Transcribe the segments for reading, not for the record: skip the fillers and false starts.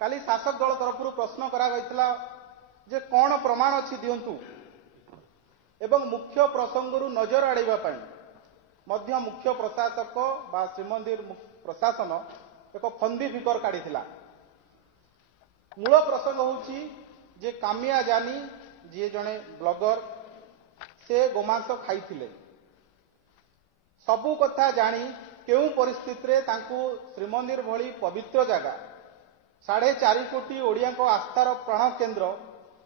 काली शासक दल तरफ प्रश्न करा जे कौन प्रमाण अच्छी दिंतु एवं मुख्य प्रसंग नजर आड़ाई मध्य मुख्य प्रशासक बा श्रीमंदिर प्रशासन एक फंदी फिकर काढ़ी मूल प्रसंग होची जे कामिया जानी जी जड़े ब्लगर से गोमांस खाई सबू कथा जानी केउ परिस्थिति श्रीमंदिर भली पवित्र जगह 4.5 कोटी ओडिया आस्थार प्राण केन्द्र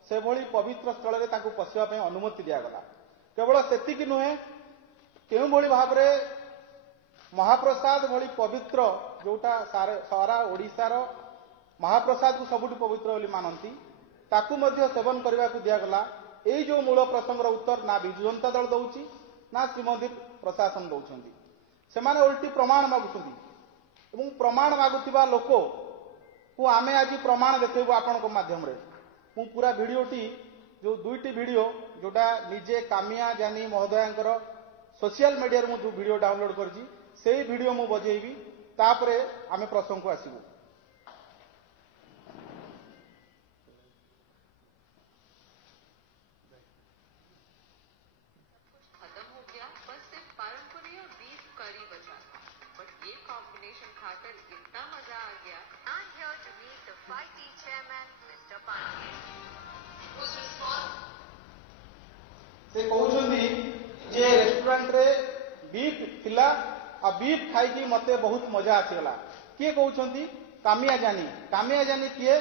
से भली पवित्र स्थल में पशिया अनुमति दिगला केवल सेतिकी नुहे केउ भली भाव महाप्रसाद भली पवित्र जोटा सारा ओडिशार महाप्रसाद को सबुठ पवित्र बोली मानती ताकू मध्य सेवन करने को दिगला यही जो मूल प्रसंगर उत्तर ना विजु जनता दल दौर ना श्रीमंदिर प्रशासन दौरान से उल्टी प्रमाण मागुं प्रमाण मागुवा लोक को आमे आज प्रमाण देखु आपण माध्यम मु पूरा भिडटी जो 2टी भिडियो जोटा निजे कामिया जानी महोदयांकर सोशल मीडिया रे जो भिडियो डाउनलोड करजी से भिडियो मु बजेबी तापरे आमे प्रसंग को आसीबू। खत्म हो गया बस सिर्फ पारंपरिक बीफ करी बचा बट ये कॉम्बिनेशन खाकर इतना मजा आ गया। I'm here to meet the fighty chairman Mr. Pandey who's responsible से कहउछंदी जे रेस्टोरेंट रे बीफ थिला आ बीफ खाई की मते बहुत मजा आसीगला किए कहउछंदी कामिया जानी किए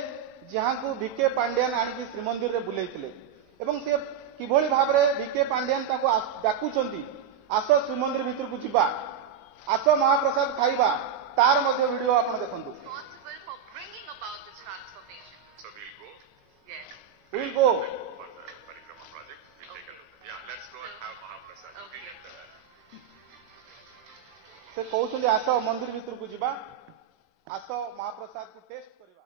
जहां को बीके पांड्यान आनी श्रीमंदिर रे बुलेइथिले एवं से किभली भाव रे बीके पांड्यान ताको डाकुछंदी आस श्रीमंदिर भीतर को जिबा आस महाप्रसाद खाइबा तार मध्ये वीडियो आपण देखंतु। responsible for bringing about the transformation. So we'll go Yes. We'll go. for the Parikrama project. We'll take a look. Yeah, let's go and have Mahaprasad. Okay. से कहउछंदी आस मंदिर भीतर को जिबा आस महाप्रसाद को टेस्ट करबा।